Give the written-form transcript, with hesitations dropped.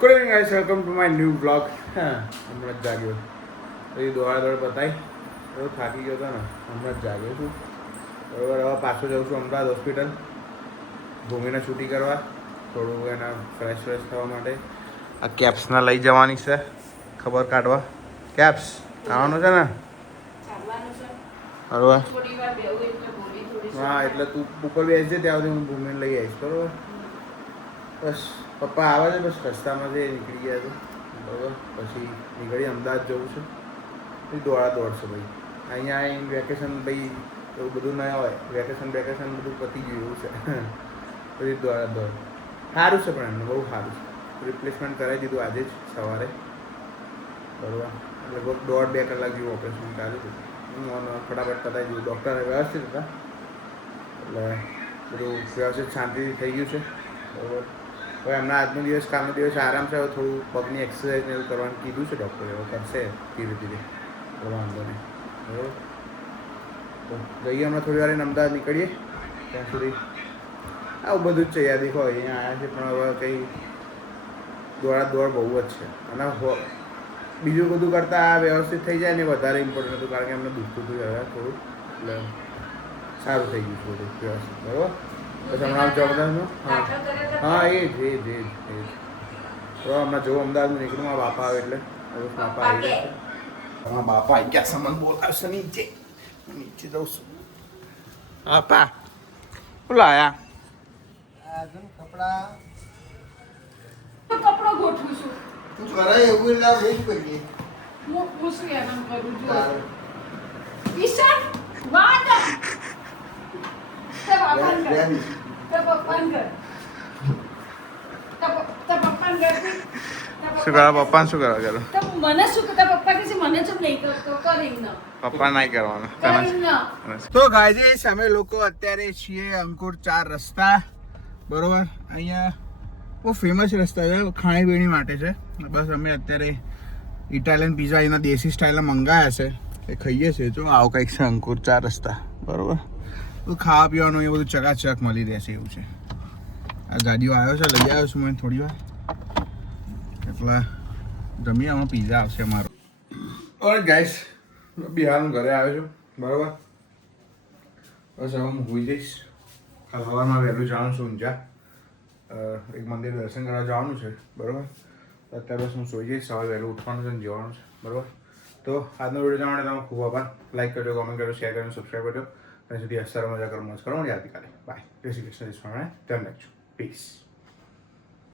Good evening guys, welcome to my new blog. હમણાં જ જાગ્યો પછી દોડ બતાવી એવું થાકી ગયો હતો ને, હમણાં જ જાગ્યો છું. બરાબર, હવે પાછો જાઉં છું અમદાવાદ હોસ્પિટલ ભૂમિને છૂટી કરવા, થોડું એના ફ્રેશ થવા માટે. આ કેપ્સના લઈ જવાની છે, ખબર કાઢવા. કેપ્સ આવવાનું છે ને? બરાબર, હા, એટલે તું ઉપર બેસજે, ત્યાં સુધી હું ભૂમિને લઈ આવીશ. બરાબર, બસ પપ્પા આવે છે, બસ રસ્તામાંથી નીકળી ગયા છે. બરાબર, પછી નીકળી અમદાવાદ જવું છે. પછી દોડશે ભાઈ. અહીંયા આવીને વેકેશન ભાઈ એવું બધું ના હોય, વેકેશન બધું પતી ગયું એવું છે. પછી દોડ સારું છે, પણ એમને બહુ સારું છે. રિપ્લેસમેન્ટ કરાવી દીધું આજે જ સવારે. બરાબર, લગભગ 1.5-2 કલાક જેવું ઓપરેશન ચાલ્યું હતું. ફટાફટ પતાવી દીધું. ડૉક્ટર વ્યવસ્થિત હતા, એટલે બધું વ્યવસ્થિત શાંતિથી થઈ ગયું છે. બરાબર, હવે એમના આજનો દિવસ કાલનો દિવસ આરામ છે. હવે થોડું પગની એક્સરસાઇઝ ને એવું કરવાનું કીધું છે ડૉક્ટરે. હવે કરશે ધીરે ધીરે, વાંધો નહીં. બરાબર, તો જઈએ હમણાં થોડી વાર અમદાવાદ નીકળીએ. ત્યાં સુધી આવું બધું જ છે. યાદ દેખો અહીંયા આવ્યા છે, પણ હવે કંઈ દોડ બહુ જ છે. અને બીજું બધું કરતાં આ વ્યવસ્થિત થઈ જાય ને વધારે ઇમ્પોર્ટન્ટ હતું, કારણ કે એમને દુખતું હતું હવે થોડું, એટલે સારું થઈ ગયું છે બધું વ્યવસ્થિત. બરાબર, બસ હમણાં જબરદસ્તનું હા એ જ તો હમણાં જો અમદાવાદ નીકળું, મારા બાપા આવે એટલે બાપા આવી ગયા છે. હા, બાપા આવી ગયા, સામાન બોલાવશે નીચે જઉં છું. બાપા બોલા આયા કપડો ગોઠવું છું. તું કરાય એવું એટલે વેચ પડી હું શું એમ કરું જો ઈશાન વાંચ તે પપ્પાન કર શું કરવા પપ્પાને શું કરવા કરું? તો મને શું કરતા પપ્પા કે છે મને ચમ નહીં કરતો કરી ન પપ્પા નહીં કરવાનું. કરી ન તો ગાઈઝ અમે લોકો અત્યારે છીએ અંકુર 4 રસ્તા. બરોબર, અહીંયા બહુ ફેમસ રસ્તા છે ખાણીપીણી માટે છે. બસ અમે અત્યારે ઇટાલિયન પીઝા એના દેશી સ્ટાઇલમાં મંગાવ્યા છે, એ ખાઈએ છીએ. જો આવું કંઈક છે અંકુર 4 રસ્તા. બરાબર, તો ખાવા પીવાનું એ બધું ચકાચક મળી રહેશે એવું છે. આ ગાડીઓ આવ્યો છે, લઈ આવ્યો છું મેં થોડી વાર, એટલે જમીએ આમાં પીઝા આવશે અમારો. ઓર ગાઈસ, બિહારનું ઘરે આવ્યો છું. બરાબર, બસ હવે હું હોઈ જઈશ. કાલ સવારમાં વહેલું જવાનું છું ઊંઝા, એક મંદિર દર્શન કરવા જવાનું છે. બરાબર, અત્યારે બસ હું સોઈ જઈશ. સવારે વહેલું ઉઠવાનું છે અને જવાનું છે. બરાબર, તો આજનો વિડીયો જોવા માટે તમે ખૂબ આભાર. લાઈક કરજો, કોમેન્ટ કરજો, શેર કરજો, સબસ્ક્રાઈબ કરજો. ત્યાં સુધી હસતા મજા કરો, મોજ કરો. આવતીકાલે બાય. જય શ્રી કૃષ્ણ. ધ્યાન રાખજો. પીસ.